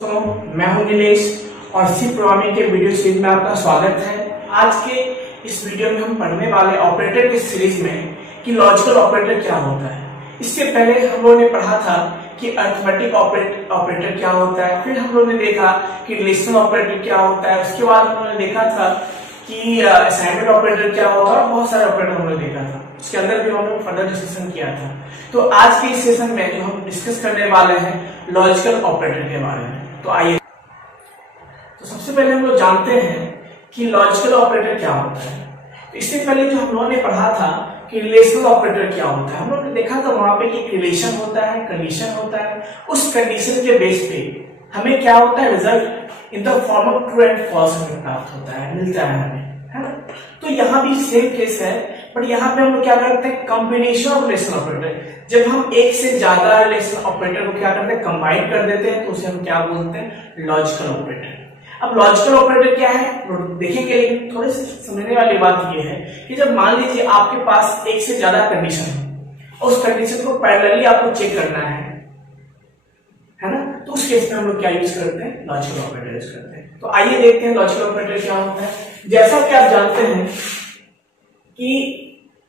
तो मैं हूं नीलेश और सी प्रोग्रामिंग के वीडियो सीरीज में आपका स्वागत है। आज के इस वीडियो में हम पढ़ने वाले ऑपरेटर के सीरीज में कि लॉजिकल ऑपरेटर क्या होता है। इससे पहले हम लोगों ने पढ़ा था कि अरिथमेटिक ऑपरेटर क्या होता है, फिर हम लोगों ने देखा कि रिलेशनल ऑपरेटर क्या होता है, उसके बाद हम लोगों ने देखा था कि असाइनमेंट ऑपरेटर क्या होता है और बहुत सारे ऑपरेटर हमने देखा था। उसके अंदर भी हमने फर्दर डिस्कशन किया था। तो आज के इस सेशन में जो हम डिस्कस करने वाले हैं लॉजिकल ऑपरेटर के बारे में। तो आइए, तो सबसे पहले हम लोग जानते हैं कि लॉजिकल ऑपरेटर क्या होता है। तो इससे पहले जो हम लोगों ने पढ़ा था कि रिलेशनल ऑपरेटर क्या होता है, हम लोगों ने देखा था वहां पे कि रिलेशन होता है, कंडीशन होता है, उस कंडीशन के बेस पे हमें क्या होता है, result in the form of true and false हमें प्राप्त होता है, मिलता है हमें, है ना। तो यहाँ भी सेम केस है, पर यहाँ पे हम लोग क्या करते हैं, कॉम्बिनेशन ऑफ रिलेशनल ऑपरेटर। जब हम एक से ज्यादा रिलेशनल ऑपरेटर को क्या करते हैं, कंबाइन कर देते हैं, तो उसे हम क्या बोलते हैं, लॉजिकल ऑपरेटर। अब लॉजिकल ऑपरेटर क्या है देखेंगे, लेकिन थोड़े से समझने वाली बात यह है कि जब मान लीजिए आपके पास एक से ज्यादा कंडीशन है और उस कंडीशन को पैरेलली आपको चेक करना है ना, तो उस केस में हम लोग क्या यूज करते हैं, लॉजिकल ऑपरेटर यूज करते हैं। तो आइए देखते हैं लॉजिकल ऑपरेटर क्या होता है। जैसा कि आप जानते हैं कि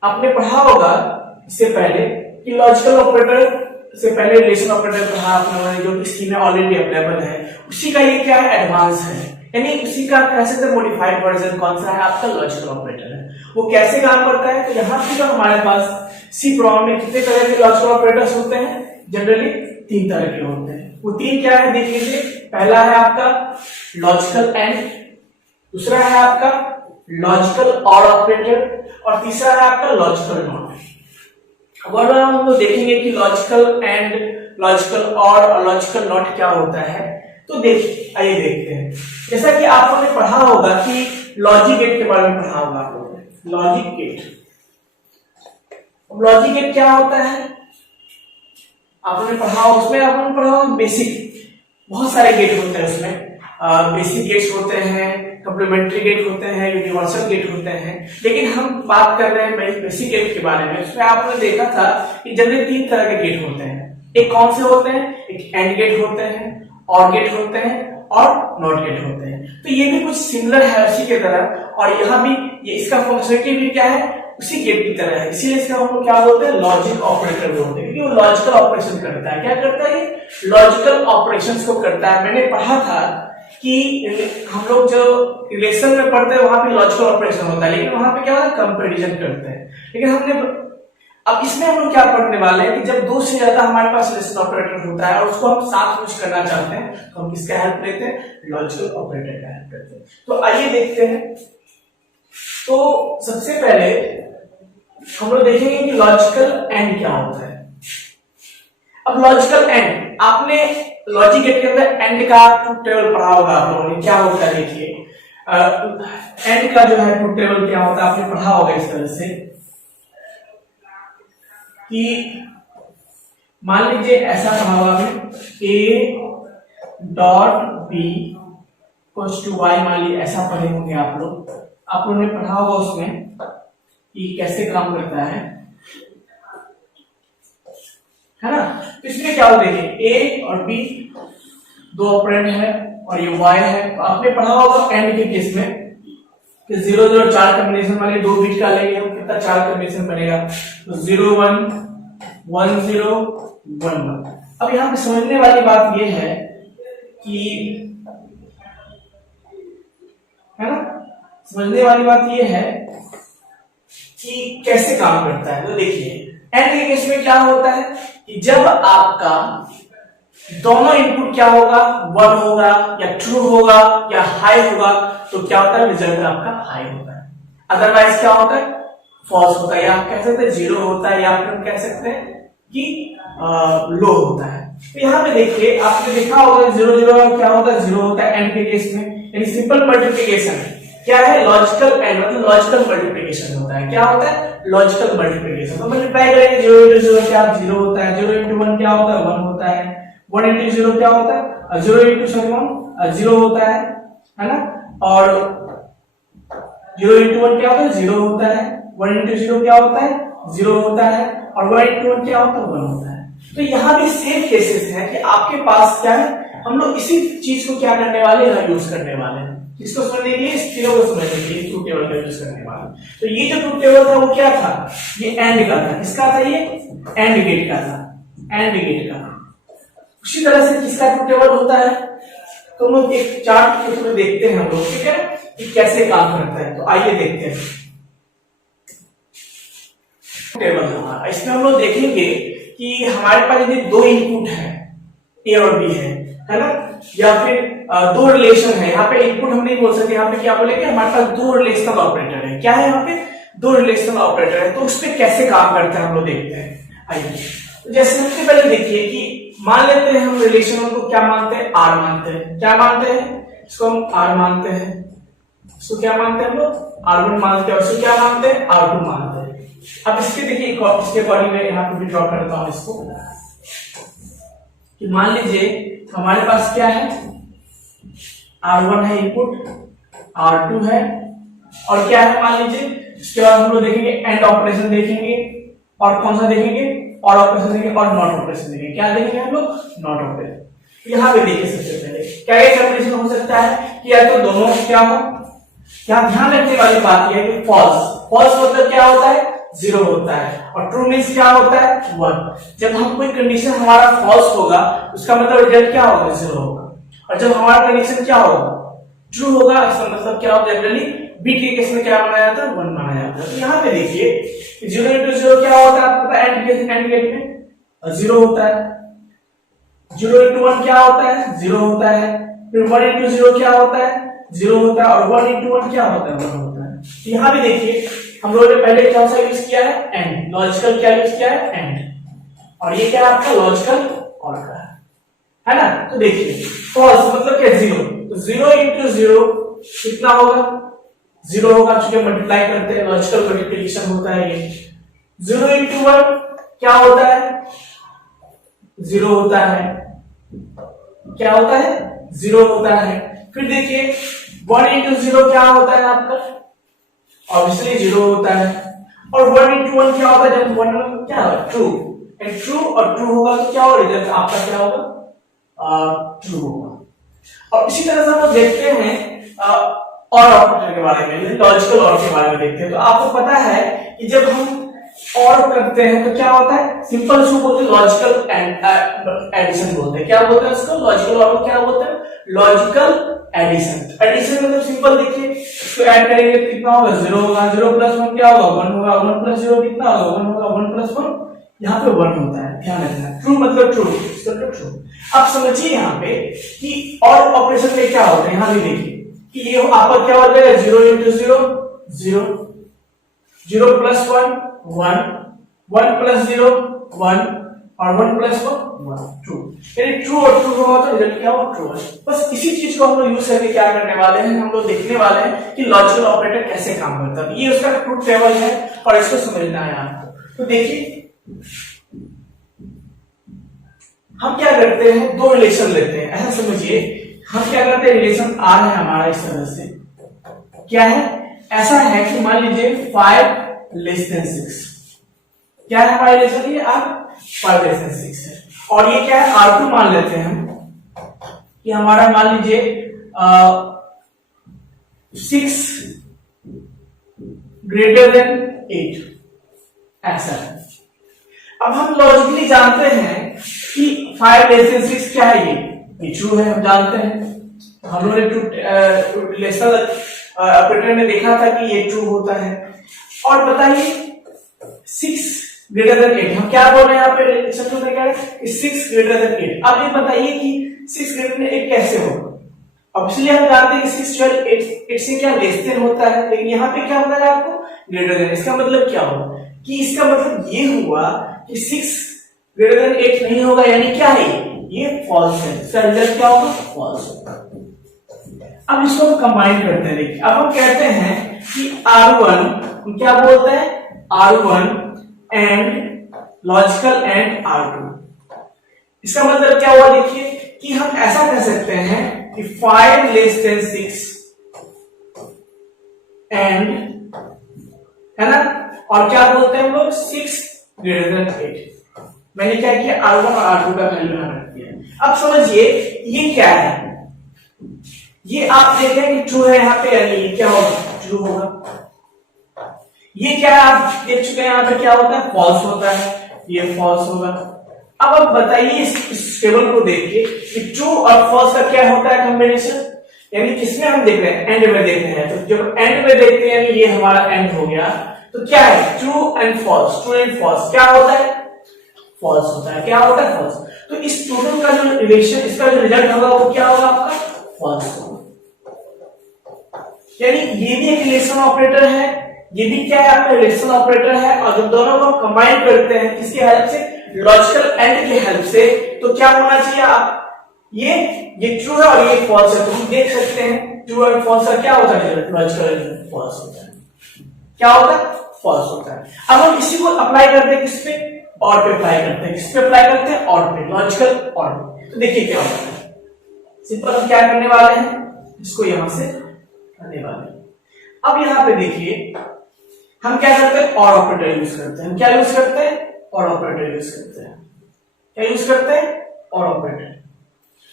आपने पढ़ा होगा इससे पहले कि लॉजिकल ऑपरेटर से पहले रिलेशन ऑपरेटर पढ़ा आपने, जो कि स्कीम में ऑलरेडी अवेलेबल है, उसी का ये क्या है, एडवांस है, यानी उसी का कह सकते हैं मोडिफाइड वर्जन कौन सा है, आपका लॉजिकल ऑपरेटर है। वो कैसे काम करता है, तो यहाँ पे जो हमारे पास सी प्रोग्राम में कितने तरह के लॉजिकल ऑपरेटर्स होते हैं, जनरली 3 तरह के होते हैं। वो 3 क्या है, देख लीजिए। पहला है आपका लॉजिकल एंड, दूसरा है आपका लॉजिकल और ऑपरेटर, और तीसरा है आपका लॉजिकल नॉट। अब हम लोग देखेंगे कि लॉजिकल एंड, लॉजिकल और लॉजिकल नॉट क्या होता है। तो देखिए, आइए देखते हैं। जैसा कि आपको ने पढ़ा होगा कि लॉजिक गेट के बारे में पढ़ा होगा आप लोगों ने, लॉजिक गेट। अब लॉजिक गेट क्या होता है आपने पढ़ा, उसमें आपने पढ़ा बेसिक, बहुत सारे गेट होते हैं उसमें। बेसिक गेट्स होते हैं, कम्प्लीमेंट्री गेट होते हैं, यूनिवर्सल गेट होते हैं, लेकिन हम बात कर रहे हैं बेसिक गेट के बारे में। उसमें आपने देखा था कि जनरली 3 तरह के गेट होते हैं। एक कौन से होते हैं, एक एंड गेट होते हैं, और गेट होते हैं, और नॉट गेट होते हैं। तो ये भी कुछ सिमिलर है उसी के तरह, और यहाँ भी ये इसका फंक्शनलिटी भी क्या है, उसी गेट की तरह है। इसीलिए इसका हम क्या बोलते हैं, लॉजिक ऑपरेटर बोलते हैं, क्योंकि वो लॉजिकल ऑपरेशन करता है। क्या करता है, लॉजिकल ऑपरेशंस को करता है। मैंने पढ़ा था कि हम लोग जो रिलेशन में पढ़ते हैं वहां पे लॉजिकल ऑपरेशन होता है, लेकिन वहां पे क्या होता है, कंपैरिजन करते हैं। लेकिन हमने अब इसमें हम लोग क्या पढ़ने वाले हैं कि जब 2 से ज्यादा हमारे पास रिलेशन ऑपरेटर होता है और उसको हम साथ यूज करना चाहते हैं, तो हम किसका हेल्प लेते हैं, लॉजिकल ऑपरेटर का हेल्प लेते हैं। तो आइए देखते हैं। तो सबसे पहले हम लोग देखेंगे कि लॉजिकल एंड क्या होता है। अब लॉजिकल एंड, आपने लॉजिक गेट के अंदर एंड का ट्रुथ टेबल पढ़ा होगा आप लोगों ने, क्या होता है देखिए। एंड का जो है ट्रुथ टेबल क्या होता है आपने पढ़ा होगा इस तरह से कि मान लीजिए ऐसा पढ़ा होगा आपने, a dot b equals to y, मान लीजिए ऐसा पढ़े होंगे आप लोगों ने पढ़ा होगा उसमें कि कैसे काम करता है ना। तो इसमें क्या होता है, a और b 2 ऑपरेंड है और ये y है। तो आपने पढ़ा होगा एंड के केस में कि 0 0 4 कॉम्बिनेशन वाले 2 बिट का लेंगे हम, कितना 4 कॉम्बिनेशन बनेगा, तो 0 1 1 0 1 1। अब यहाँ पे समझने वाली बात ये है कि, है ना, समझने वाली बात ये है कि कैसे काम करता है। तो देखिए एंड के केस में क्या होता है कि जब आपका दोनों इनपुट क्या होगा, 1 होगा या ट्रू होगा या हाई होगा, तो क्या होता है, रिजल्ट आपका हाई होता है। अदरवाइज क्या होता है, फॉल्स होता है, या आप कह सकते हैं 0 होता है, या फिर हम कह सकते हैं कि लो होता है। तो यहाँ पे देखिए, आपने देखा होगा 0 0 क्या होता है, 0 होता है एंड के केस में, यानी सिंपल मल्टीप्लिकेशन क्या है, लॉजिकल एंड मतलब लॉजिकल मल्टीप्लिकेशन होता है। क्या होता है, लॉजिकल मल्टीप्लिकेशन। तो मल्टीप्लाई करेंगे 0 into 0 क्या 0 होता है, 0 into 1 क्या होता है, 1 होता है, 1 into 0 क्या होता है, 0 into 0 होता है ना, और 0 into 1 क्या होता है, 0 होता है, 1 into 0 क्या होता है, 0 होता है, और 1 into 1 क्या होता है, 1 होता है। तो यहाँ भी सेम केसेस है कि आपके पास क्या है, हम लोग इसी चीज को क्या करने वाले हैं, यूज करने वाले हैं। इसको समझने के लिए, इस तीनों को समझने के लिए ट्रूथ टेबल का यूज करने वाले हैं। तो ये जो ट्रूथ टेबल था वो क्या था, ये एंड का था। किसका था ये, एंड गेट का था, एंड गेट का। उसी तरह से किसका ट्रूथ टेबल होता है, तो हम लोग एक चार्ट के थ्रू देखते हैं हम लोग, ठीक है, कि कैसे काम करता है। तो आइए देखते हैं टेबल हमारा। इसमें हम लोग देखेंगे कि हमारे पास यदि दो इनपुट है, ए और बी है ना, या फिर दो रिलेशन है। यहाँ पे इनपुट हम नहीं बोल सकते, यहाँ पे क्या बोलेंगे, हमारे पास दो रिलेशनल ऑपरेटर है। क्या है यहाँ पे, दो रिलेशनल ऑपरेटर है। तो उस पर कैसे काम करते हैं हम लोग देखते हैं। आइए, तो जैसे सबसे पहले देखिए कि मान लेते हैं हम रिलेशन को क्या मानते हैं, आर मानते हैं। क्या मानते हैं, इसको हम आर मानते हैं। इसको क्या मानते हैं हम लोग, R1 मानते हैं। और इसको क्या मानते हैं, R2 मानते हैं। अब इसके देखिए, इसके अकॉर्डिंग मैं यहाँ पे भी ड्रॉ करता हूं इसको, कि मान लीजिए हमारे पास क्या है, R1 है इनपुट, R2 है, और क्या है मान लीजिए, इसके बाद हम लोग देखेंगे एंड ऑपरेशन देखेंगे, और कौन सा देखेंगे, और ऑपरेशन देखेंगे, और नॉट ऑपरेशन देखेंगे। क्या देखेंगे हम लोग, नॉट ऑपरेशन। यहाँ पे देखिए सबसे पहले क्या एक ऑपरेशन हो सकता है कि या तो दोनों क्या हो। यहाँ ध्यान रखने वाली बात यह है कि फॉल्स, फॉल्स मतलब क्या होता है, जीरो होता है, और ट्रू मीन्स क्या होता है, वन। जब हम कोई कंडीशन हमारा फॉल्स होगा, उसका मतलब रिजल्ट क्या होगा, जीरो होगा। और जब हमारा कंडीशन क्या होगा, ट्रू होगा, इसका मतलब क्या होगा, जनरली बी के केस में क्या माना जाता है, वन माना जाता है। तो यहाँ पे देखिए जीरो इंटू जीरो क्या होता है, आपको पता है एंड गेट में जीरो होता है। जीरो इंटू वन क्या होता है, जीरो होता है। फिर वन इंटू जीरो क्या होता है, जीरो होता है। और वन इंटू वन क्या होता है, वन होता है। तो यहाँ भी देखिए हम लोगों ने पहले कौन सा यूज किया है, एंड। लॉजिकल क्या यूज किया है, एंड। और ये क्या है आपका लॉजिकल और का है ना। तो देखिए फॉल्स मतलब क्या, जीरो। तो जीरो इंटू जीरो कितना होगा, जीरो होगा, चूंकि मल्टीप्लाई करते हैं, लॉजिकल मल्टीप्लिकेशन होता है ये। जीरो इंटू वन क्या होता है, जीरो होता है। क्या होता है, जीरो होता है। फिर देखिए वन इंटू जीरो क्या होता है आपका, ऑब्वियसली जीरो होता है। और वन इंटू वन क्या होता है, जब वन क्या होगा, ट्रू। एंड ट्रू और ट्रू होगा तो क्या होगा, रिजल्ट आपका क्या होगा, ट्रू होगा। और इसी तरह से हम लोग देखते हैं और ऑपरेटर के बारे में, लॉजिकल और के बारे में देखते हैं। तो आपको पता है कि जब हम और करते हैं तो क्या होता है, सिंपल इसको बोलते हैं लॉजिकल एडिशन बोलते हैं। क्या बोलते हैं उसको, लॉजिकल और क्या बोलते हैं, लॉजिकल एडिशन। एडिशन मतलब सिंपल देखिए, इसको ऐड करेंगे तो कितना होगा, जीरो होगा। जीरो प्लस वन क्या होगा, वन होगा। वन प्लस जीरो कितना होगा, वन होगा। वन प्लस वन यहाँ पे वन होता है, ध्यान रखना। ट्रू मतलब ट्रू, इसका मतलब ट्रू। अब समझिए यहाँ पे कि और ऑपरेशन में क्या होता है, यहाँ भी देखिए कि ये आपका क्या हो जाएगा, zero into zero zero, zero plus one one, one plus zero one, और one plus one one, true. यानी ट्रू और ट्रू होगा तो रिजल्ट क्या होगा, ट्रू है। बस इसी चीज को हम लोग यूज करके क्या करने वाले हैं, हम लोग देखने वाले हैं कि लॉजिकल ऑपरेटर कैसे काम करता है। ये उसका ट्रूथ टेबल है और इसको समझना है आपको। तो देखिए हम क्या करते हैं, दो रिलेशन लेते हैं, ऐसा समझिए। हम क्या करते हैं, रिलेशन आर है हमारा, इस तरह से क्या है, ऐसा है कि मान लीजिए 5 लेस देन 6, क्या है हमारा रिलेशन, ये आर 5 लेस देन 6 है। और ये क्या है, R2 मान लेते हैं हम कि हमारा मान लीजिए 6 ग्रेटर देन 8, ऐसा है। अब हम लॉजिकली जानते हैं कि 5 लेस देन 6 क्या है, ये ट्रू है, हम जानते हैं। हम लोगों ने रिलेशनल ऑपरेटर में देखा था कि ये ट्रू होता है। और बताइए 6 ग्रेटर देन 8, हम क्या बोल रहे हैं यहाँ पे रिलेशन में, क्या है 6 ग्रेटर देन 8। अब ये बताइए कि 6 ग्रेटर देन 8 कैसे होगा। ऑब्वियसली हम जानते हैं कि 6 12 8 से क्या लेस देन होता है, लेकिन यहाँ पे क्या होता है आपको, ग्रेटर देन। इसका मतलब क्या हुआ, कि इसका मतलब ये हुआ कि 6 ग्रेटर देन 8 नहीं होगा, यानी क्या है, ये फॉल्स है। इसका रिजल्ट क्या होगा, फॉल्स होगा। अब इसको हम कंबाइन करते हैं। देखिए अब हम कहते हैं कि R1, हम क्या बोलते हैं, R1 and logical and R2। इसका मतलब क्या हुआ, देखिए कि हम ऐसा कह सकते हैं कि 5 लेस देन 6 एंड, है ना, और क्या बोलते हैं हम लोग, 6 ग्रेटर देन 8। मैंने क्या किया, R1 और R2 का वैल्यू यहाँ रख दिया। अब समझिए ये क्या है, ये आप देखें कि ट्रू है यहाँ पे, यानी ये क्या होगा, ट्रू होगा। ये क्या है, आप देख चुके हैं यहाँ पे क्या होता है, फॉल्स होता है, ये फॉल्स होगा। अब आप बताइए इस टेबल को देख के कि ट्रू और फॉल्स का क्या होता है कॉम्बिनेशन, यानी किसमें हम देख रहे हैं, एंड में देख रहे हैं। तो जब एंड में देखते हैं यानी ये हमारा एंड हो गया, तो क्या है, true and false, true and false क्या होता है, फॉल्स होता है। क्या होता है, फॉल्स। तो इस टोटल का जो रिलेशन, इसका जो रिजल्ट होगा वो क्या होगा आपका, फॉल्स होगा। यानी ये भी एक रिलेशन ऑपरेटर है, ये भी क्या है आपका रिलेशन ऑपरेटर है, और जब दोनों को कंबाइन करते हैं किसके हेल्प से, लॉजिकल एंड के हेल्प से, तो क्या होना चाहिए आप, ये ट्रू है और ये फॉल्स है। तो हम देख सकते हैं ट्रू और फॉल्स का क्या होता है, लॉजिकल फॉल्स होता है। क्या होता है, फॉल्स होता है। अब हम इसी को अप्लाई करते हैं किस पे, और पे अप्लाई करते हैं। किस पे अप्लाई करते हैं, और पे, लॉजिकल और पे। तो देखिए क्या होता है, सिंपल हम क्या करने वाले हैं, इसको यहां से करने वाले हैं। अब यहां पे देखिए हम क्या करते हैं, और ऑपरेटर यूज करते हैं। हम क्या यूज करते हैं, और ऑपरेटर यूज करते हैं। क्या यूज करते हैं, और ऑपरेटर।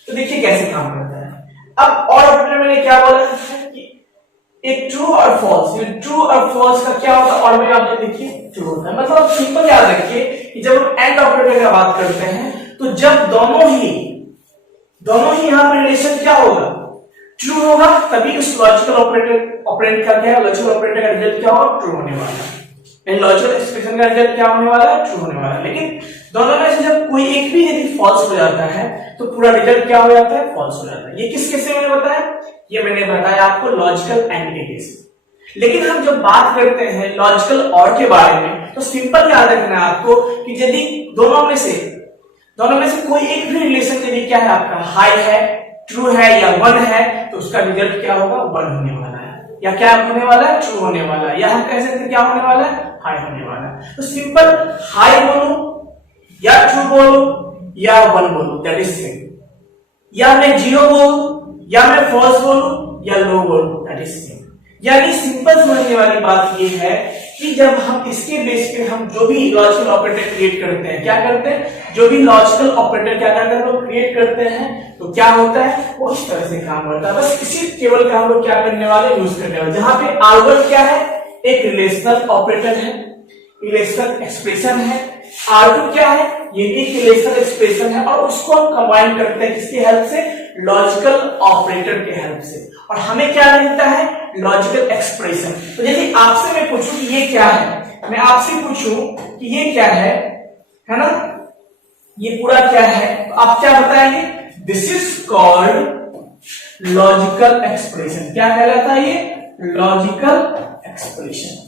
तो देखिए कैसे काम करता है। अब और ऑपरेटर मैंने क्या बोला कि एक ट्रू और फॉल्स, ये ट्रू और फॉल्स का क्या होता है, और में आप देखिए ट्रू होता है। मतलब सिंपल याद रखिए कि जब हम एंड ऑपरेटर की बात करते हैं तो जब दोनों ही यहां पर रिलेशन क्या होगा, ट्रू होगा, तभी उस लॉजिकल ऑपरेंड का क्या, लॉजिकल ऑपरेटर का रिजल्ट क्या होगा, ट्रू होने वाला है। लॉजिकल एक्सप्रेशन का रिजल्ट क्या होने वाला है, ट्रू होने वाला है। लेकिन दोनों में से जब कोई एक भी यदि फॉल्स हो जाता है तो पूरा रिजल्ट क्या हो जाता है, फॉल्स हो जाता है। ये किस केस में मैंने बताया, ये मैंने बताया आपको लॉजिकल एंड के केस में। लेकिन हम जब बात करते हैं लॉजिकल और के बारे में तो सिंपल याद रखना है आपको कि यदि दोनों में से कोई एक भी रिलेशन यदि क्या है आपका, हाई है, ट्रू है या 1 है, तो उसका रिजल्ट क्या होगा, 1 होने वाला है, या क्या होने वाला है, ट्रू होने वाला है, या हम कह सकते हैं क्या होने वाला है, हाई होने वाला है। तो सिंपल हाई बोलो या ट्रू बोलो या 1 बोलो, दैट इज सेम। या मैं 0 बोलूं या मैं फॉल्स बोलूं या लो बोलूं, दैट इज सेम। यानी सिंपल समझने वाली बात ये है कि जब हम इसके बेस पे हम जो भी लॉजिकल ऑपरेटर क्रिएट करते हैं, क्या करते हैं, जो भी लॉजिकल ऑपरेटर क्या करते हैं, लोग क्रिएट करते हैं, तो क्या होता है, वो इस तरह से काम करता है। बस इसी केवल का हम लोग क्या करने वाले, यूज करने वाले। जहां पे R1 क्या है, एक रिलेशनल ऑपरेटर है, रिलेशनल एक्सप्रेशन है। R2 क्या है, ये एक रिलेशनल एक्सप्रेशन है, और उसको हम कंबाइन करते हैं किसकी हेल्प से, लॉजिकल ऑपरेटर के हेल्प से, और हमें क्या मिलता है, लॉजिकल एक्सप्रेशन। तो यदि आपसे मैं पूछूं कि ये क्या है, मैं आपसे पूछूं कि ये क्या है ना, ये पूरा क्या है, तो आप क्या बताएंगे, this is called logical expression. क्या कहलाता है ये, लॉजिकल एक्सप्रेशन।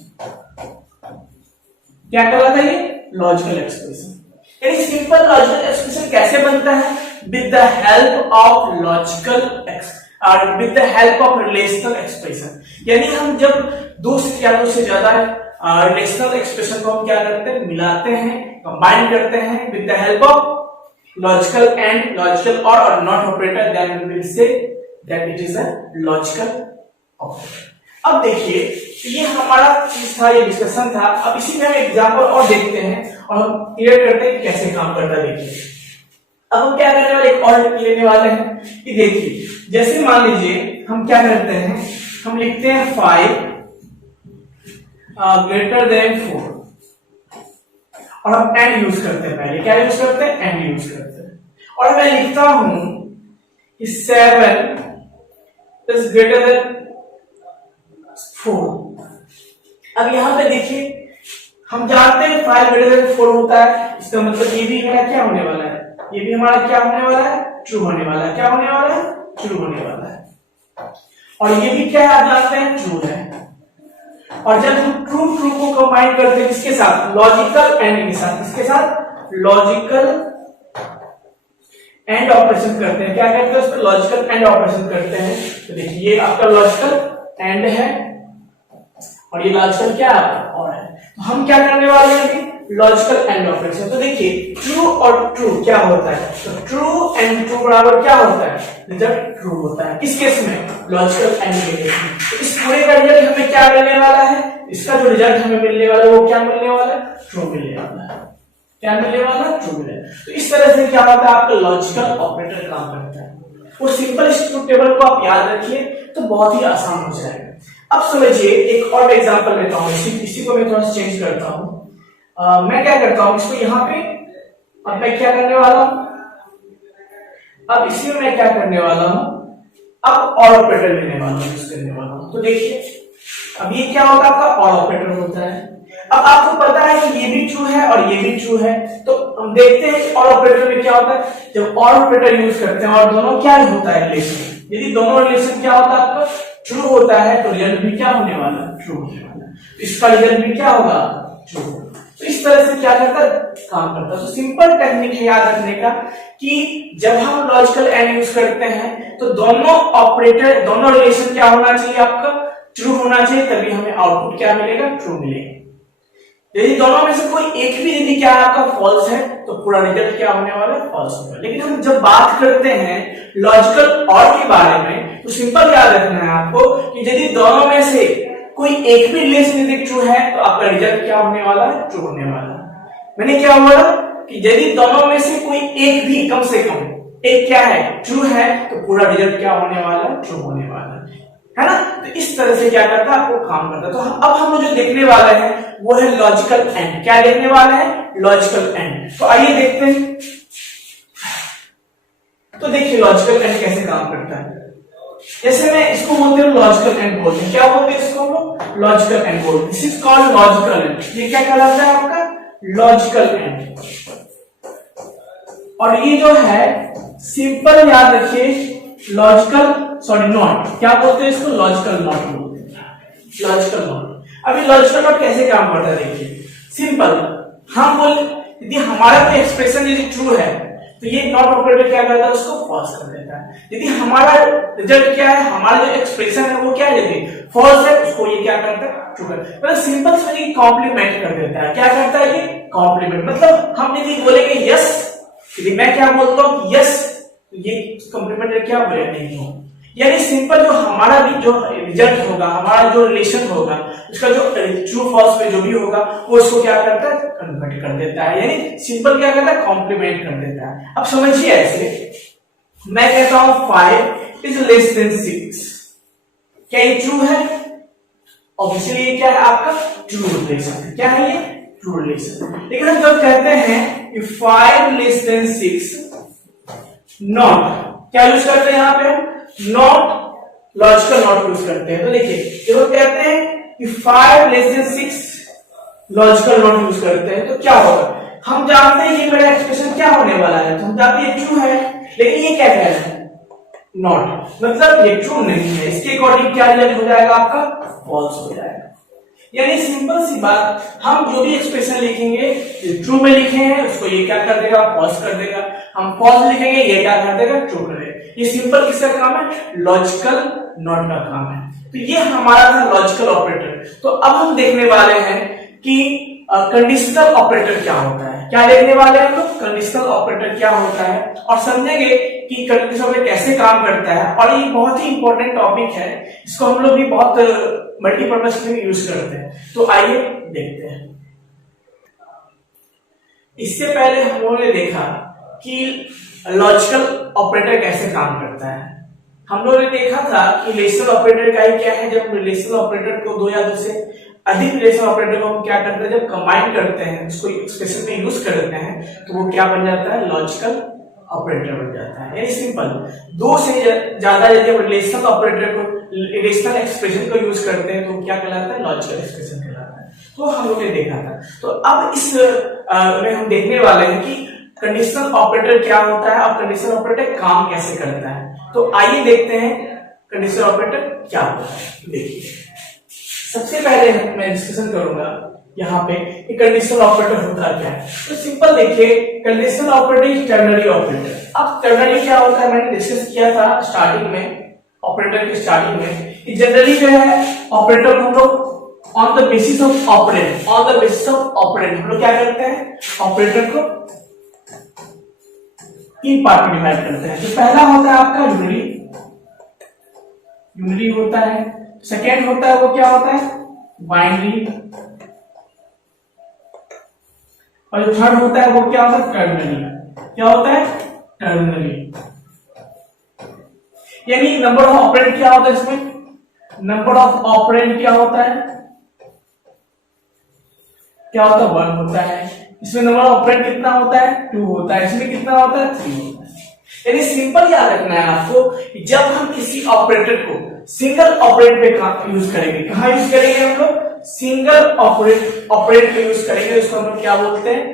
क्या कहलाता है ये, लॉजिकल एक्सप्रेशन। यानी सिंपल लॉजिकल एक्सप्रेशन कैसे बनता है, with the help of with the help of relational expression. यानी हम जब दो से ज्यादा रिलेशनल एक्सप्रेशन को हम क्या करते हैं, मिलाते हैं, कंबाइन करते हैं with the help of logical and, logical और not operator, then we will say that it is a logical operator. अब देखिए ये हमारा चीज था, ये डिस्कशन था। अब इसी में हम एग्जांपल और देखते हैं और हम क्लियर करते हैं कि कैसे काम करता है। देखिए अब हम क्या करने वाले, एक और लेने वाले हैं कि देखिए जैसे मान लीजिए हम क्या करते हैं, हम लिखते हैं 5 ग्रेटर देन 4 और हम एंड यूज करते हैं। पहले क्या यूज करते हैं, एंड यूज करते हैं। और मैं लिखता हूं कि 7 इज ग्रेटर देन 4। अब यहां पे देखिए हम जानते हैं 5 ग्रेटर देन 4 होता है, इसका मतलब ये भी हमारा क्या होने वाला है, ये भी हमारा क्या होने वाला है, ट्रू होने वाला है। क्या होने वाला है, ट्रू होने वाला है। और ये भी क्या है, आप जानते हैं ट्रू है। और जब हम ट्रू को कंबाइन करते हैं किसके साथ, लॉजिकल एंड के साथ, किसके साथ, लॉजिकल एंड ऑपरेशन करते हैं। क्या कहते हैं उस पर, लॉजिकल एंड ऑपरेशन करते हैं। तो देखिए ये आपका लॉजिकल एंड है और ये लॉजिकल क्या और है। तो हम क्या करने वाले हैं अभी, लॉजिकल एंड ऑपरेशन। तो देखिए ट्रू और ट्रू क्या होता है, तो ट्रू एंड ट्रू बराबर क्या होता है, रिजल्ट ट्रू होता है। किस केस में, लॉजिकल एंड के केस में। तो इस पूरे का रिजल्ट हमें क्या मिलने वाला है, इसका जो रिजल्ट हमें मिलने वाला है वो क्या मिलने वाला है, ट्रू मिलने वाला है। क्या मिलने वाला, ट्रू मिलेगा। तो इस तरह से क्या होता है, आपका लॉजिकल ऑपरेटर काम करता है। वो सिंपल ट्रुथ टेबल को आप याद रखिए तो बहुत ही आसान हो जाएगा। अब समझिए एक और एग्जांपल लेता हूं, इसी को मैं थोड़ा सा चेंज करता हूं। मैं क्या करता हूं, इसको यहाँ पे, अब मैं क्या करने वाला हूं, अब इसी में मैं क्या करने वाला हूं, अब और ऑपरेटर लेने वाला हूं, यूज करने वाला हूं। तो देखिए अब ये क्या होगा, आपका और ऑपरेटर होता है। अब आपको पता है कि ये भी ट्रू है और ये भी ट्रू है, तो हम देखते हैं कि और ऑपरेटर में क्या होता है। जब और ऑपरेटर यूज करते हैं और दोनों क्या होता है रिलेशन, यदि दोनों रिलेशन क्या होता है आपका ट्रू होता है, तो रिजल्ट भी क्या होने वाला, ट्रू होने वाला। इसका रिजल्ट भी क्या होगा, ट्रू। तो इस तरह से क्या करता है, काम करता है। तो सिंपल टेक्निक है याद रखने का कि जब हम लॉजिकल एंड यूज करते हैं तो दोनों ऑपरेटर, दोनों रिलेशन क्या होना चाहिए, आपका ट्रू होना चाहिए, तभी हमें आउटपुट क्या मिलेगा, ट्रू मिलेगा। यदि दोनों में से कोई एक भी यदि क्या आपका फॉल्स है तो पूरा रिजल्ट क्या होने वाला है, फॉल्स होगा। लेकिन हम जब बात करते हैं लॉजिकल और के बारे में तो सिंपल याद रखना है आपको कि यदि दोनों में से कोई एक भी रिलेशन यदि ट्रू है तो आपका रिजल्ट क्या होने वाला है, ट्रू होने वाला है। मैंने क्या बोला कि यदि दोनों में से कोई एक भी कम से कम एक क्या है, ट्रू है, तो पूरा रिजल्ट क्या होने वाला है, ट्रू होने वाला है ना। तो इस तरह से क्या करता है, आपको काम करता है। तो अब हम जो देखने वाले हैं वो है लॉजिकल एंड। क्या देखने वाले हैं, लॉजिकल एंड। तो आइए देखते हैं। तो देखिए लॉजिकल एंड कैसे काम करता है। जैसे मैं इसको बोलते हैं लॉजिकल एंड बोलते हैं, क्या बोलते हैं इसको हम लोग, लॉजिकल एंड बोलते हैं। This is called logical and. ये क्या कहलाता है आपका, लॉजिकल एंड। और ये जो है सिंपल याद रखिए, लॉजिकल नॉट, क्या बोलते हैं इसको, लॉजिकल नॉट बोलते हैं, लॉजिकल नॉट। अभी लॉजिकल नॉट कैसे काम करता है, देखिए सिंपल। हम बोल यदि हमारा कोई एक्सप्रेशन यदि ट्रू है तो ये नॉट ऑपरेटर क्या करता है, उसको फॉल्स कर देता है। यदि हमारा रिजल्ट क्या है, हमारा जो एक्सप्रेशन है वो क्या है, यदि फॉल्स है उसको ये क्या करता है, ट्रू करता है। मतलब सिंपल से ये कॉम्प्लीमेंट कर देता है। क्या करता है ये, कॉम्प्लीमेंट। मतलब हम यदि बोलेंगे यस, यदि मैं क्या बोलता हूं यस, ये कॉम्प्लीमेंट क्या बोले, नहीं हो। यानी सिंपल जो हमारा भी जो रिजल्ट होगा, हमारा जो रिलेशन होगा, उसका जो ट्रू फॉल्स में जो भी होगा वो उसको क्या करता है, कन्वर्ट कर देता है। यानी सिंपल क्या करता है, कॉम्प्लीमेंट कर देता है। अब समझिए ऐसे, मैं कहता हूं 5 इज लेस देन 6, क्या ये ट्रू है, ऑब्वियसली ये क्या है आपका ट्रू रिलेशन। क्या है ये, ट्रू रिलेशन। लेकिन हम जब कहते हैं कि 5 लेस देन 6 नॉट, क्या यूज करते हैं यहां पे हम, नॉट, लॉजिकल नॉट यूज करते हैं। तो देखिए जब कहते हैं कि 5 less than 6 logical not use करते हैं तो क्या होगा, हम जानते हैं ये मेरा एक्सप्रेशन क्या होने वाला है, तो हम जानते हैं ये ट्रू है, लेकिन ये क्या कह रहा है, नॉट, मतलब ये ट्रू नहीं है। इसके अकॉर्डिंग क्या रिजल्ट हो जाएगा आपका, फॉल्स हो जाएगा। यानी सिंपल सी बात, हम जो भी एक्सप्रेशन लिखेंगे ट्रू में लिखे हैं उसको ये क्या कर देगा, फॉल्स कर देगा। हम फॉल्स लिखेंगे ये क्या कर देगा, ट्रू कर देगा। ये सिंपल किसका काम है, लॉजिकल नॉट का काम है। तो ये हमारा था लॉजिकल ऑपरेटर। तो अब हम देखने वाले हैं कि कंडीशनल ऑपरेटर क्या होता है। क्या देखने वाले हैं हम लोग, कंडीशनल ऑपरेटर क्या होता है, और समझेंगे कि कंडीशनल ऑपरेटर कैसे काम करता है। और ये बहुत ही इंपॉर्टेंट टॉपिक है, इसको हम लोग भी बहुत मल्टीपर्पज में यूज करते हैं। तो आइए देखते हैं। इससे पहले हम लोगों ने देखा कि लॉजिकल ऑपरेटर कैसे काम करता है। हम लोगों ने देखा था कि रिलेशनल ऑपरेटर का ही क्या है, जब रिलेशनल ऑपरेटर को दो या दो से अधिक रिलेशनल ऑपरेटर को हम क्या करते हैं, जब कंबाइन करते हैं, उसको एक्सप्रेशन में यूज करते हैं, तो वो क्या बन जाता है, लॉजिकल ऑपरेटर बन जाता है। यानी सिंपल, दो से ज्यादा यदि हम रिलेशनल ऑपरेटर को, रिलेशनल एक्सप्रेशन को यूज करते हैं तो क्या कहलाता है, लॉजिकल एक्सप्रेशन कहलाता है। तो हम लोग ने देखा था। तो अब इस में हम देखने वाले हैं कि कंडीशनल ऑपरेटर क्या होता है और कंडीशनल ऑपरेटर काम कैसे करता है। तो आइए देखते हैं कंडीशनल ऑपरेटर क्या होता है। देखिए सबसे पहले मैं डिस्कशन करूंगा यहाँ पे कि कंडीशनल ऑपरेटर होता क्या है। तो सिंपल देखिए, conditional operator is ternary operator. अब टर्नरी क्या होता है, मैंने डिस्कस किया था स्टार्टिंग में, ऑपरेटर की स्टार्टिंग में। जनरली जो है ऑपरेटर हम लोग on the basis of operand, on the basis of operand हम लोग क्या करते हैं, ऑपरेटर को तीन पार्ट में डिवाइड करते हैं। जो पहला होता है आपका यूनरी, यूनरी होता है। सेकेंड होता है वो क्या होता है, बाइनरी। और जो थर्ड होता है वो क्या होता है, टर्नरी। क्या होता है, टर्नरी। यानी नंबर ऑफ ऑपरेंड क्या होता है इसमें, नंबर ऑफ ऑपरेंड क्या होता है, क्या होता है, 1 होता है। इसमें नंबर ऑफ ऑपरेंड कितना होता है, 2 होता है। इसमें कितना होता है, 3 होता है। यानी सिंपल याद रखना है आपको, जब हम किसी ऑपरेटर को सिंगल ऑपरेंड पे यूज करेंगे, कहां यूज करेंगे हम लोग, सिंगल ऑपरेंड पे यूज करेंगे, उसको हम लोग क्या बोलते हैं,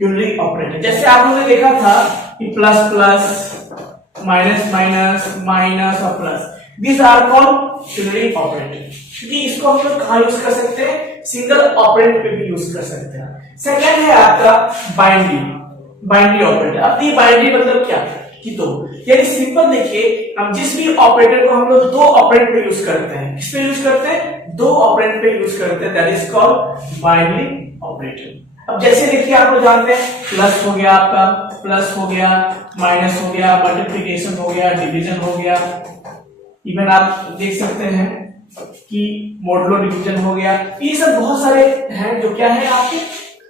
यूनिटरी ऑपरेटर। जैसे आप लोगों ने देखा था कि plus plus, minus minus, minus और plus, this are called unitary operator. क्योंकि इसको हम लोग कहां यूज कर सकते हैं, सिंगल ऑपरेंड पे भी यूज कर सकते हैं। सेकंड है आपका बाइनरी ऑपरेटर। अब ये बाइनरी मतलब क्या कि दो, यानी सिंपल देखिए, हम जिस भी ऑपरेटर को हम लोग दो ऑपरेंड पे यूज करते हैं, किस पे यूज करते हैं, दो ऑपरेंड पे यूज करते हैं, that is called binary operator. अब जैसे देखिए आप लोग जानते हैं, प्लस हो गया आपका, प्लस हो गया, माइनस हो गया, मल्टीप्लिकेशन हो गया, डिवीजन हो गया, इवन आप देख सकते हैं कि मॉडुलो डिवीजन हो गया। ये सब बहुत सारे हैं जो क्या है आपके,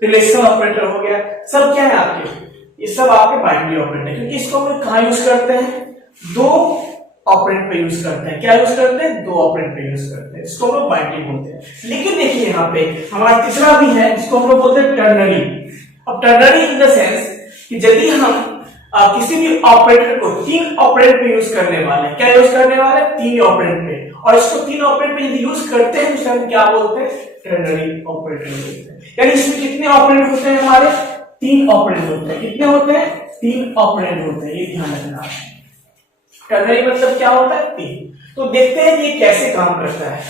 रिलेशनल ऑपरेटर हो गया, सब क्या है आपके, ये सब आपके बाइनरी ऑपरेटर। क्योंकि इसको हम लोग कहां यूज करते हैं, दो ऑपरेंड पे यूज करते हैं। क्या यूज करते हैं, दो ऑपरेंड पे यूज करते हैं, इसको हम लोग बाइनरी बोलते हैं। लेकिन देखिए यहाँ पे हमारा तीसरा भी है, जिसको हम लोग बोलते हैं टर्नरी। अब टर्नरी इन द सेंस कि यदि हम किसी भी ऑपरेटर को तीन ऑपरेंड पे यूज करने वाले, क्या यूज करने वाले, तीन ऑपरेंड पे, और इसको तीन ऑपरेंड पे यदि यूज करते हैं तो हम क्या बोलते हैं, टर्नरी ऑपरेटर बोलते हैं। यानी इसमें कितने ऑपरेंड होते हैं हमारे, तीन ऑपरेंड होते हैं। कितने होते हैं, तीन ऑपरेंड होते हैं, ये ध्यान रखना। टर्नरी मतलब क्या होता है, तीन। तो देखते हैं ये कैसे काम करता है।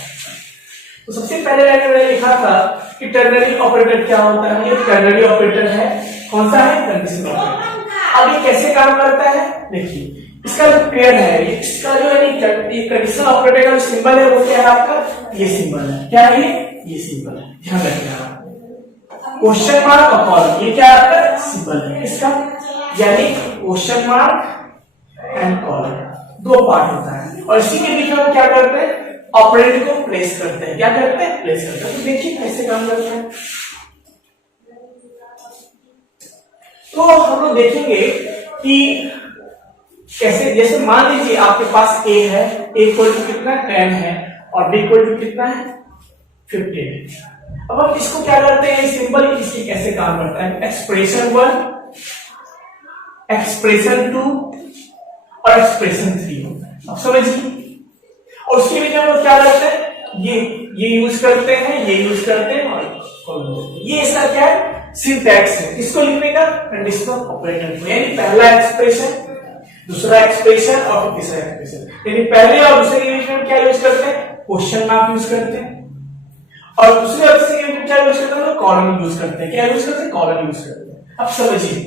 तो सबसे पहले मैंने लिखा था कि टर्नरी ऑपरेटर क्या होता है, ये टर्नरी ऑपरेटर है, कौन सा है, कंडीशनल ऑपरेटर। अब ये कैसे काम करता है, देखिए इसका जो पेयर है, इसका जो है कंडीशनल ऑपरेटर का जो सिंबल है वो क्या है आपका, ये सिंबल है। क्या है ये सिंबल है, ध्यान रखना। क्वेश्चन मार्क और कॉलम, ये क्या है आपका सिंबल है इसका, यानी क्वेश्चन मार्क एंड कॉलम, दो पार्ट होता है। और इसी के बीच में हम क्या करते हैं, ऑपरेंड को प्लेस करते हैं। क्या करते हैं, प्लेस करते हैं। तो देखिए कैसे काम करता है। तो हम लोग देखेंगे कि कैसे, जैसे मान लीजिए आपके पास a है, a इक्वल टू कितना 10 है, और b इक्वल टू कितना है 15 है। अब हम इसको क्या करते हैं, सिंबल इसकी कैसे काम करता है, एक्सप्रेशन 1, एक्सप्रेशन 2 और एक्सप्रेशन 3 होता है। अब समझिए, और उसके बीच में हम लोग क्या करते हैं, ये यूज करते हैं, ये यूज करते हैं, और ये इसका क्या है, सिंटैक्स है इसको लिखने का, कंडीशनल ऑपरेटर को। यानी पहला एक्सप्रेशन, दूसरा एक्सप्रेशन और फिर तीसरा एक्सप्रेशन। यानी पहले और दूसरे के बीच में क्या यूज करते हैं, क्वेश्चन मार्क यूज करते हैं, और दूसरे और तीसरे के बीच में क्या यूज करते हैं, कॉलन यूज करते हैं। क्या यूज करते हैं, कॉलन यूज करते हैं। अब समझिए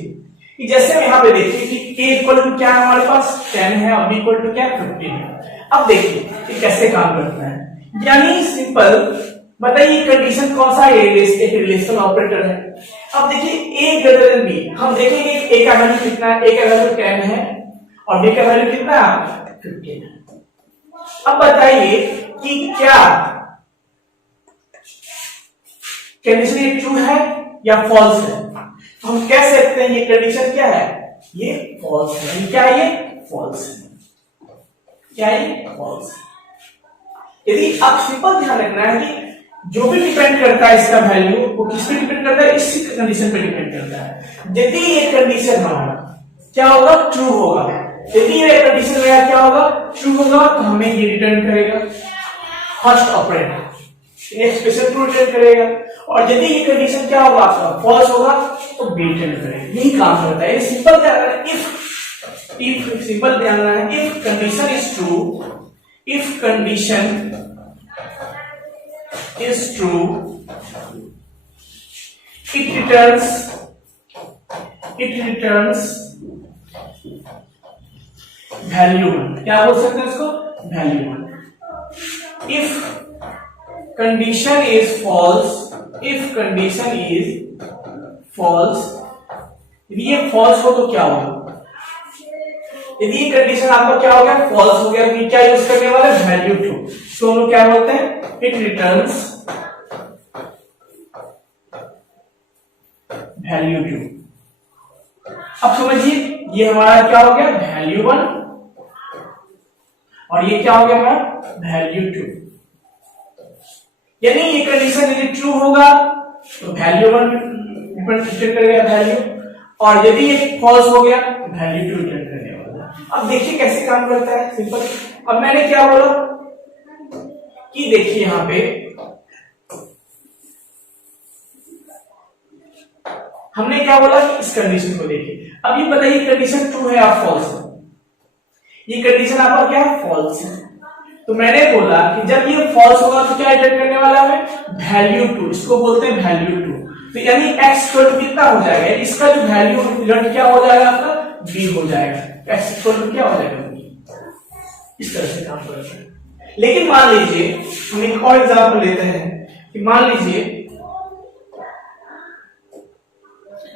कि जैसे हम यहाँ पे देखिए कि a इक्वल टू क्या है हमारे पास 10 है, और b इक्वल टू क्या 15 है। अब देखिए कि कैसे काम करता है, यानी सिंपल बताइए कंडीशन कौन सा है, एक रिलेशनल ऑपरेटर है। अब देखिए a ग्रेटर देन b, हम देखेंगे a का वैल्यू कितना है, a का वैल्यू 10 है और b का वैल्यू कितना है 15 है। अब बताइए कि क्या कंडीशन ये ट्रू है या फॉल्स है। तो हम कह सकते हैं ये कंडीशन क्या है, ये फॉल्स है। क्या है, ये फॉल्स है। क्या है, ये फॉल्स है। यदि आप सिंपल ध्यान रखना है कि जो भी डिपेंड करता है इसका वैल्यू, वो किस पे डिपेंड करता है, इसी कंडीशन पे डिपेंड करता है। यदि ये कंडीशन हमारा क्या होगा, ट्रू होगा, यदि ये कंडीशन मेरा क्या होगा, ट्रू होगा, तो हमें ये रिटर्न करेगा first operand, expression true return करेगा। और यदि ये कंडीशन क्या होगा आपका, फॉल्स होगा, तो बी रिटर्न करेगा। यही काम करता है। सिंपल ध्यान रखना, इफ सिंपल ध्यान रखना, if condition is true, if condition is true, it returns value 1। क्या बोल सकते हैं इसको, value 1। if condition is false, यदि ये false हो तो क्या होगा, यदि ये कंडीशन आपका क्या हो गया, फॉल्स हो गया, तो क्या यूज करने वाला है, वैल्यू 2। तो हम लोग क्या बोलते हैं, इट रिटर्न्स वैल्यू 2। अब समझिए ये हमारा क्या हो गया, वैल्यू 1, और ये क्या हो गया हमारा, वैल्यू 2। यानी ये कंडीशन यदि ट्रू होगा तो वैल्यू 1 रिटर्न करेगा वैल्यू, और यदि ये फॉल्स हो गया तो वैल्यू 2 रिटर्न करने वाला। अब देखिए कैसे काम करता है, सिंपल। अब मैंने क्या बोला कि देखिए यहां पे हमने क्या बोला कि इस कंडीशन को देखिए। अब ये बताइए कंडीशन ट्रू है या फॉल्स है, ये कंडीशन आपका क्या है, फॉल्स है। तो मैंने बोला कि जब ये फॉल्स होगा तो क्या रिटर्न करने वाला है, वैल्यू 2, इसको बोलते हैं वैल्यू 2। तो यानी x कितना हो जाएगा, इसका जो वैल्यू रिजल्ट क्या हो जाएगा आपका, b हो जाएगा। x क्या हो जाएगा, इस तरह से काम करता है। लेकिन मान लीजिए हम एक और एग्जांपल लेते हैं कि मान लीजिए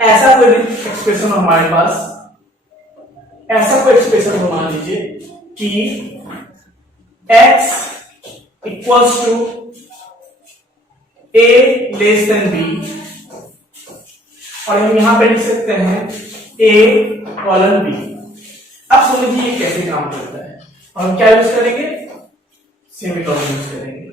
ऐसा कोई एक्सप्रेशन हमारे पास, ऐसा कोई एक्सप्रेशन हो मान लीजिए कि x equals to a less than b, और हम यहां पे लिख सकते हैं a कॉलन b। अब समझिए ये कैसे काम करता है, और हम क्या यूज करेंगे, सेमीकोलन यूज करेंगे।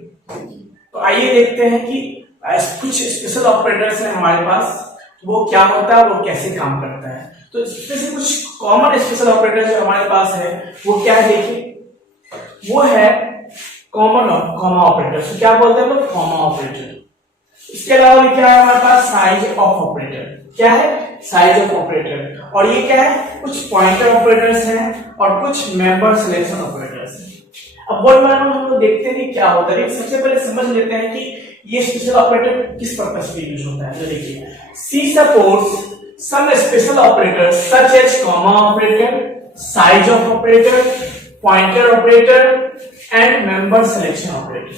तो आइए देखते हैं कि कुछ स्पेशल ऑपरेटर्स हैं हमारे पास, वो क्या होता है, वो कैसे काम करता है। तो इसमें से कुछ कॉमन स्पेशल ऑपरेटर जो हमारे पास है वो क्या है, देखिए वो है कॉमन कॉमा ऑपरेटर। तो क्या बोलते हैं लोग, कॉमा ऑपरेटर। इसके अलावा क्या है हमारे पास, साइज ऑफ ऑपरेटर। क्या है, साइज ऑफ ऑपरेटर। और ये क्या है, कुछ पॉइंटर ऑपरेटर्स हैं और कुछ मेंबर सिलेक्शन ऑपरेटर्स हैं। अब वर्ड माइनर हम लोग देखते हैं कि क्या होता है, लेकिन सबसे पहले समझ लेते हैं कि ये स्पेशल ऑपरेटर किस पर्पस पे यूज होता है। तो देखिए, सी supports some special operators such as comma operator, size of operator, pointer operator and member selection operator।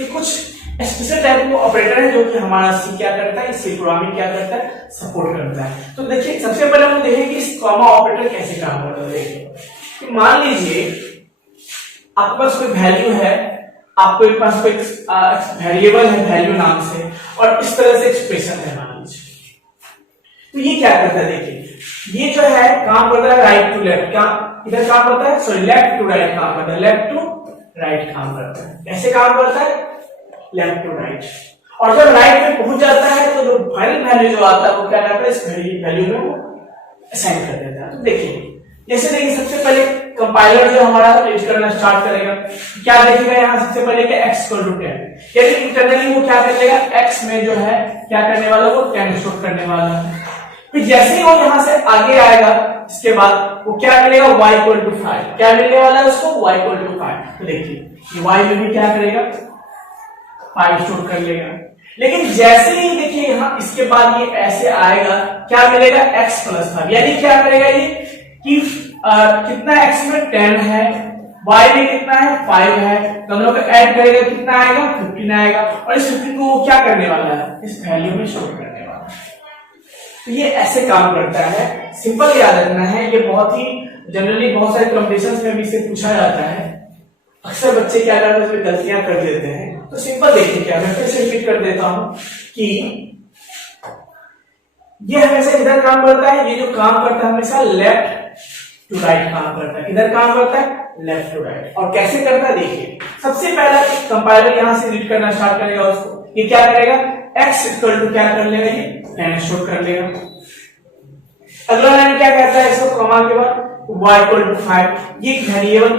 ये कुछ स्पेशल टाइप के ऑपरेटर है जो कि हमारा सी क्या करता है, सी प्रोग्रामिंग क्या करता है, सपोर्ट करता है। तो देखिए सबसे पहले हम देखें कि इस कॉमा ऑपरेटर कैसे काम करता है। देखिए मान लीजिए आपके पास कोई वैल्यू है, आपके पास कोई वेरिएबल है वैल्यू नाम से, और इस तरह से एक्सप्रेशन है मान लीजिए। तो ये क्या करता है, देखिए ये जो है काम करता है राइट टू लेफ्ट, क्या इधर काम करता है, सॉरी लेफ्ट टू राइट काम करता है, लेफ्ट टू राइट काम करता है। कैसे काम करता है, लेफ्ट टू राइट। और जब राइट में पहुंच जाता है तो जो फाइनल वैल्यू जो आता है वो क्या करता है, इस वैल्यू में वो असाइन कर देता है। तो देखिए जैसे देखिए सबसे पहले कंपाइलर जो हमारा रीड करना स्टार्ट करेगा, क्या देखेगा यहाँ सबसे पहले कि x इक्वल टू 10, यानी इंटरनली वो क्या करेगा, x में जो है क्या करने वाला, वो 10 स्टोर करने वाला है। फिर जैसे ही वो यहां से आगे आएगा इसके बाद वो क्या करेगा, y इक्वल टू 5, क्या मिलने वाला है उसको, y इक्वल टू 5। तो देखिए y में भी क्या करेगा, 5 स्टोर कर लेगा। लेकिन जैसे ही देखिए यहाँ इसके बाद ये ऐसे आएगा, क्या मिलेगा, x प्लस 5, यानी क्या करेगा ये कि कितना x में 10 है, y में कितना है 5 है, तो हम लोग ऐड करेगा कितना आएगा, 15 आएगा, और इस 15 को वो क्या करने वाला है, इस वैल्यू में स्टोर करने वाला है। तो ये ऐसे काम करता है, सिंपल याद रखना है। ये बहुत ही जनरली बहुत सारे कॉम्पिटिशन्स में भी इसे पूछा जाता है। अक्सर बच्चे क्या करते हैं, उसमें गलतियां कर देते हैं। तो सिंपल देखिए, क्या मैं फिर से रिपीट कर देता हूं कि ये हमेशा इधर काम करता है, ये जो काम करता है हमेशा लेफ्ट टू राइट काम करता है। इधर काम करता है लेफ्ट टू राइट। और कैसे करता है, देखिए सबसे पहला कंपाइलर यहां से रीड करना स्टार्ट करेगा उसको, ये क्या करेगा, x इक्वल टू क्या कर लेगा, ये 10 स्टोर कर लेगा। अगला लाइन क्या कहता है, इसको कॉमा के बाद y इक्वल टू 5, ये वेरिएबल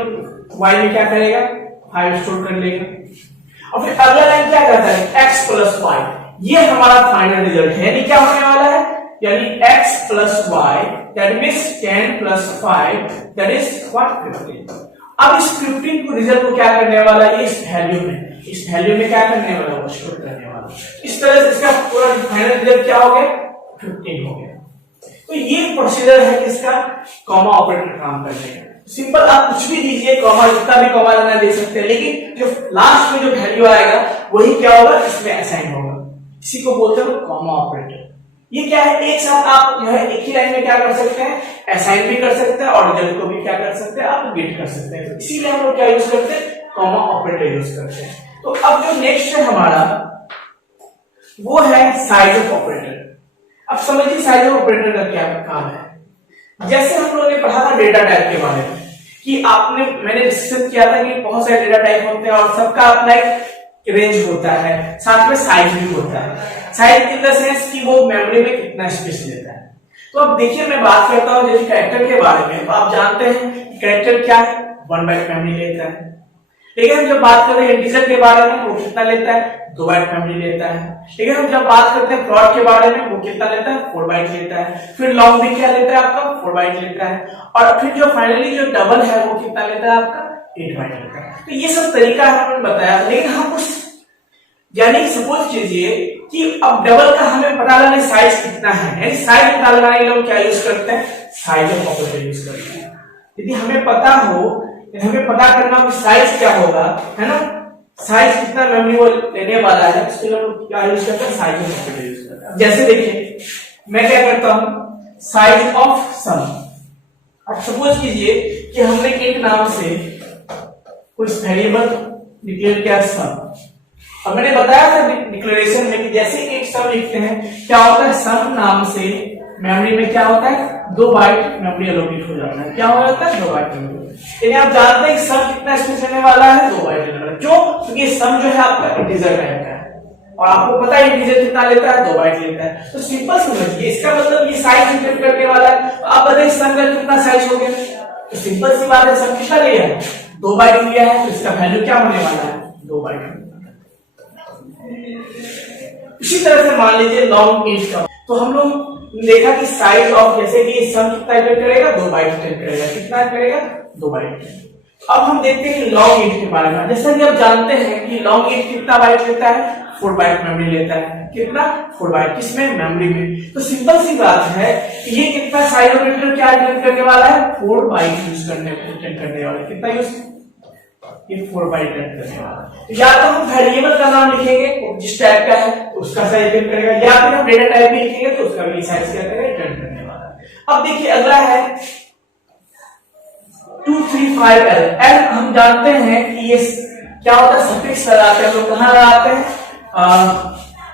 y में क्या करेगा, 5 स्टोर कर लेगा। और फिर अगला लाइन क्या कहता है, x प्लस y, ये हमारा फाइनल रिजल्ट है, यानी क्या होने वाला है, यानी x plus y that means 10 plus 5 that is what, 15। अब इस 15 को रिजल्ट को क्या करने वाला है, इस वैल्यू में क्या करने वाला, वो स्टोर करने वाला। इस तरह से इसका पूरा फाइनल रिजल्ट क्या हो गया, 15 हो गया। तो ये प्रोसीजर है किसका, कॉमा ऑपरेटर काम करने का। सिंपल आप कुछ भी दीजिए, कॉमा जितना भी कॉमा लेना दे सकते हैं, लेकिन जो लास्ट में जो वैल्यू आएगा वही क्या होगा, इसमें असाइन होगा। इसी को बोलते हैं कॉमा ऑपरेटर। ये क्या है, एक साथ आप जो है एक ही लाइन में क्या कर सकते हैं, असाइन भी कर सकते हैं और रिजल्ट को भी क्या कर सकते हैं, आप गेट कर सकते हैं। तो इसीलिए हम लोग क्या यूज करते हैं, कॉमा ऑपरेटर यूज करते हैं। तो अब जो नेक्स्ट है हमारा वो है साइज ऑफ ऑपरेटर। अब समझिए साइज ऑफ ऑपरेटर का क्या काम है। जैसे हम लोगों ने पढ़ा था डेटा टाइप के बारे में कि मैंने डिस्कस किया था कि बहुत सारे डेटा टाइप होते हैं और सबका अपना एक रेंज होता है, साथ में साइज भी होता है। साइज इन द सेंस कि वो मेमोरी में कितना स्पेस लेता है। तो अब देखिए मैं बात करता हूं जैसे कैरेक्टर के बारे में, तो आप जानते हैं कैरेक्टर क्या है, 1 बाइट मेमोरी लेता है। लेकिन हम जब बात करते हैं इंटीजर के बारे में, वो कितना लेता है, 2 बाइट मेमोरी लेता है। लेकिन हम जब बात करते हैं फ्लोट के बारे में, वो कितना लेता है, 4 बाइट लेता है। फिर लॉन्ग भी क्या लेता है आपका, 4 बाइट लेता है। और फिर जो फाइनली जो डबल है वो कितना लेता है आपका, 8 बाइट लेता है। तो ये सब तरीका हमने बताया। लेकिन हम उस यानी सपोज कीजिए कि अब डबल का हमें पता लगाना साइज कितना है, यानी साइज पता लगाने के लिए हम क्या यूज करते हैं, साइज ऑफ ऑपरेटर यूज करते हैं। यदि हमें पता हो, हमें पता करना हो कि साइज क्या होगा, है ना, साइज कितना मेमोरी वो लेने वाला है, उसके लिए हम क्या यूज करते हैं, साइज ऑफ ऑपरेटर यूज करते हैं। जैसे देखिए मैं क्या करता हूं, साइज ऑफ सम। अब सपोज कीजिए कि हमने एक नाम से कुछ वेरिएबल डिक्लेयर किया सम। अब मैंने बताया था डिक्लेरेशन में कि जैसे एक सम लिखते हैं क्या होता है, सम नाम से मेमोरी में क्या होता है, 2 बाइट मेमोरी एलोकेट हो जाता है। क्या हो जाता है, 2 बाइट मेमोरी। यानी आप जानते हैं कि सम कितना स्पेस लेने वाला है, 2 बाइट लेने वाला है। क्यों, क्योंकि सम जो है आपका इंटीजर टाइप का है और आपको पता है इंटीजर कितना लेता है, 2 बाइट लेता है। तो सिंपल समझिए, इसका मतलब ये साइज इंटर करने वाला है। तो आप बताइए सम का कितना साइज हो गया, तो सिंपल सी बात है, सम कितना लिया है, 2 बाइट लिया है, तो इसका वैल्यू क्या होने वाला है, 2 बाइट। इसी तरह से मान लीजिए लॉन्ग इंट का, तो हम लोग देखा कि साइज ऑफ जैसे कि सम कितना इंटर करेगा, 2 बाइट इंटर करेगा, कितना करेगा, 2 बाइट। अब हम देखते हैं लॉन्ग इंट के बारे में। जैसा कि आप जानते हैं कि लॉन्ग इंट कितना बाइट लेता है, 4 बाइट मेमोरी लेता है। कितना, 4 बाइट, किसमें, मेमोरी में। तो सिंपल सी बात है कि ये कितना साइज ऑफ इंटर क्या इंटर करने वाला है, 4 बाइट यूज करने वाला है। कितना यूज, ये 4 बाइट करने वाला। या तो हम वेरिएबल का नाम लिखेंगे जिस टाइप का है तो उसका साइज रिटर्न करेगा, या फिर हम डेटा टाइप भी लिखेंगे तो उसका भी साइज क्या करेगा, रिटर्न करने वाला। अब देखिए अगला है 235L। एल हम जानते हैं कि ये क्या होता है, सफिक्स लगाते हैं। तो कहां लगाते हैं,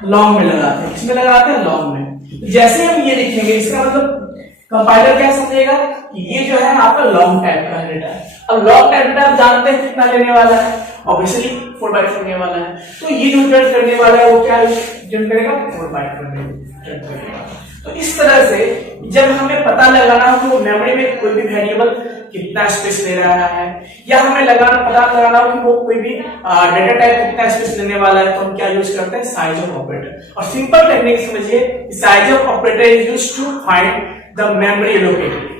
लॉन्ग में लगाते हैं। किसमें लगाते हैं, लॉन्ग में। जैसे हम ये लिखेंगे इसका मतलब कंपाइलर क्या समझेगा कि ये जो है आपका लॉन्ग टाइप का डेटा है। अब लॉन्ग टाइप डेटा आप जानते हैं कितना लेने वाला है, ऑब्वियसली 4 बाइट करने वाला है। तो ये जो रिटर्न करने वाला है वो क्या रिटर्न करेगा, 4 बाइट रिटर्न करेगा। तो इस तरह से जब हमें पता लगाना हो कि वो मेमोरी में कोई भी वेरिएबल कितना स्पेस ले रहा है, या हमें पता लगाना हो कि वो कोई भी डेटा टाइप कितना स्पेस लेने वाला है, तो हम क्या यूज करते हैं, साइज ऑफ ऑपरेटर। और सिंपल टेक्निक समझिए, size of operator is used to find the memory allocated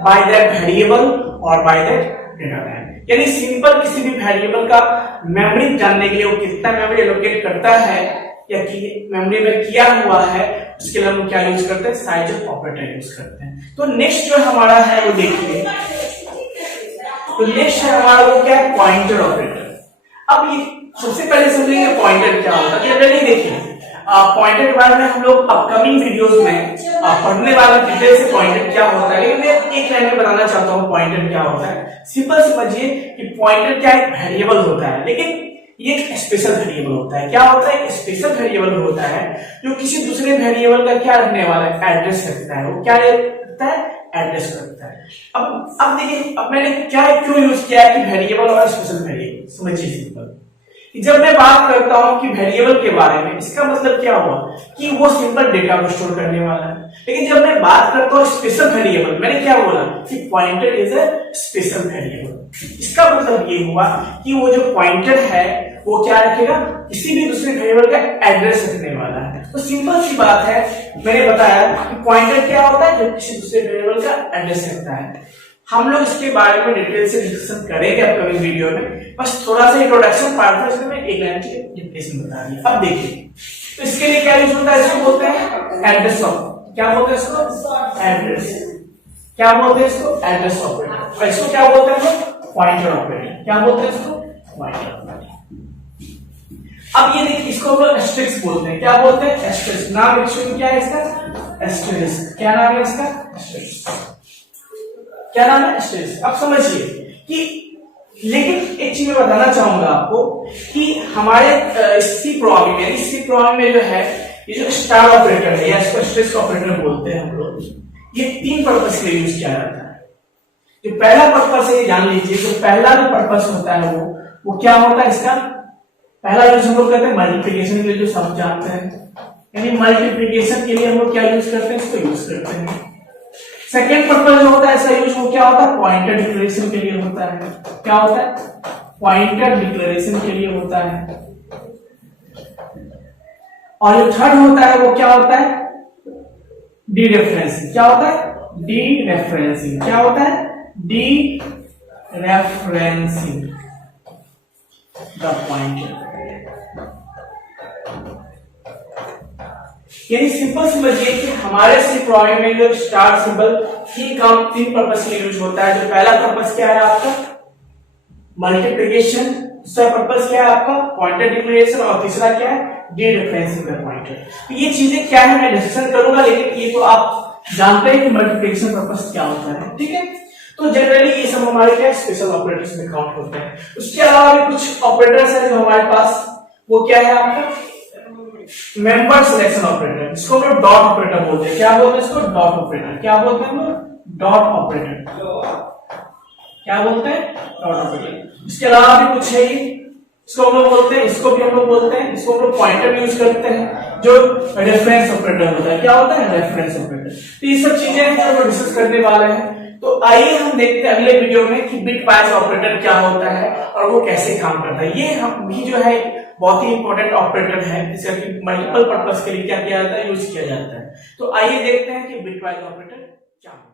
by that variable और बाय दैट डेटा टाइप। यानी सिंपल किसी भी वेरिएबल का मेमोरी जानने के लिए वो कितना मेमोरी एलोकेट करता है या कि मेमोरी में किया हुआ है, उसके लिए हम क्या यूज करते हैं, साइज ऑफ ऑपरेटर यूज करते हैं। तो नेक्स्ट जो हमारा है वो देखिए, तो नेक्स्ट है हमारा वो क्या है, पॉइंटर ऑपरेटर। अब ये सबसे पहले समझेंगे पॉइंटर क्या होता है। जनरली देखिए पॉइंटर के बारे में हम लोग अपकमिंग वीडियोस में पढ़ने वाले डिटेल से पॉइंटर क्या होता है, लेकिन मैं एक लाइन में बताना चाहता हूँ पॉइंटर क्या होता है। सिंपल समझिए कि पॉइंटर क्या एक वेरिएबल होता है, लेकिन ये एक स्पेशल वेरिएबल होता है। क्या होता है, एक स्पेशल वेरिएबल होता है जो किसी दूसरे वेरिएबल का क्या रखने वाला है, एड्रेस रखता है। वो क्या रखता है, एड्रेस रखता है। अब देखिए, अब मैंने क्या क्यों यूज किया है कि वेरिएबल और स्पेशल वेरिएबल। समझिए सिंपल, जब मैं बात करता हूं कि वेरिएबल के बारे में, इसका मतलब क्या हुआ कि वो सिंपल डेटा को स्टोर करने वाला है। लेकिन जब मैं बात करता हूं स्पेशल वेरिएबल, मैंने क्या बोला कि pointer is a special variable. इसका मतलब ये हुआ कि वो जो पॉइंटर है वो क्या रखेगा, किसी भी दूसरे वेरिएबल का एड्रेस रखने वाला है। तो सिंपल सी बात है, मैंने बताया कि पॉइंटर क्या होता है, जो किसी दूसरे वेरिएबल का एड्रेस रखता है। हम लोग इसके बारे में डिटेल से डिस्कशन करेंगे अपकमिंग वीडियो में। बस थोड़ा सा इंट्रोडक्शन पार्ट था, इसमें मैं एक लाइन की डिफिनेशन बता दी। अब देखिए, तो इसके लिए क्या यूज होता है, इसको बोलते हैं एड्रेस ऑफ, क्या बोलते हैं इसको, एड्रेस। क्या बोलते हैं इसको, एड्रेस ऑपरेटर। और इसको क्या बोलते हैं, पॉइंटर ऑपरेटर। क्या बोलते हैं इसको, पॉइंटर ऑपरेटर। अब ये देखिए, इसको हम लोग एस्टेरिस्क बोलते हैं। क्या बोलते हैं, एस्टेरिस्क। नाम एक्चुअली क्या है इसका, एस्टेरिस्क। क्या नाम है इसका, एस्टेरिस्क। क्या नाम है, एस्टेरिस्क। अब समझिए कि, लेकिन एक चीज मैं बताना चाहूंगा आपको कि हमारे सी प्रोग्रामिंग में जो है ये जो स्टार ऑपरेटर है या इसको स्ट्रेस ऑपरेटर बोलते हैं हम लोग, ये 3 पर्पस के लिए यूज किया जाता है। जो पहला पर्पस है, जान लीजिए, जो पहला जो पर्पस होता है वो क्या होता है? इसका पहला यूज हम लोग करते हैं मल्टीप्लिकेशन के लिए, जो सब जानते हैं, यानी मल्टीप्लिकेशन के लिए हम लोग क्या यूज करते हैं? इसको यूज करते हैं। सेकेंड पर्पस जो होता है इसका यूज, वो क्या होता है? पॉइंटर डिक्लेरेशन के लिए होता है। क्या होता है? पॉइंटर डिक्लेरेशन के लिए होता है। और जो थर्ड होता है वो क्या होता है? D referencing. क्या होता है? D referencing. क्या होता है? D referencing the pointer. यानी सिंपल समझिए कि हमारे सी प्रोग्राम में जो स्टार सिंबल तीन पर्पस के लिए यूज होता है। जो पहला पर्पस क्या है आपका? मल्टीप्लिकेशन। दूसरा पर्पस क्या है आपका? Pointer declaration. और तीसरा क्या है? D referencing the pointer. तो ये चीजें क्या है मैं डिस्कशन करूंगा, लेकिन ये तो आप जानते हैं कि मल्टीप्लिकेशन पर्पस क्या होता है। ठीक है, तो जनरली ये सब हमारे क्या स्पेशल ऑपरेटर्स में काउंट होते हैं। उसके अलावा भी कुछ ऑपरेटर्स है जो हमारे पास, वो क्या है आपका? मेंबर सिलेक्शन ऑपरेटर, इसको हम लोग डॉट ऑपरेटर बोलते हैं। क्या बोलते हैं इसको? Dot operator. क्या बोलते हैं हम लोग? Dot operator. क्या बोलते हैं? Dot operator. इसके अलावा भी कुछ है, इसको हम लोग बोलते हैं, इसको भी हम लोग बोलते हैं, इसको हम लोग पॉइंटर यूज करते हैं। जो रेफरेंस ऑपरेटर होता है, क्या होता है? Reference operator. तो ये सब चीजें हम लोग डिस्कस करने वाले हैं। तो आइए हम देखते हैं अगले वीडियो में कि बिट वाइज ऑपरेटर क्या होता है और वो कैसे काम करता है। ये हम भी जो है बहुत ही इंपॉर्टेंट ऑपरेटर है, जिसका कि मल्टीपल पर्पस के लिए क्या किया जाता है? यूज किया जाता है। तो आइए देखते हैं कि बिट वाइज ऑपरेटर क्या होता है।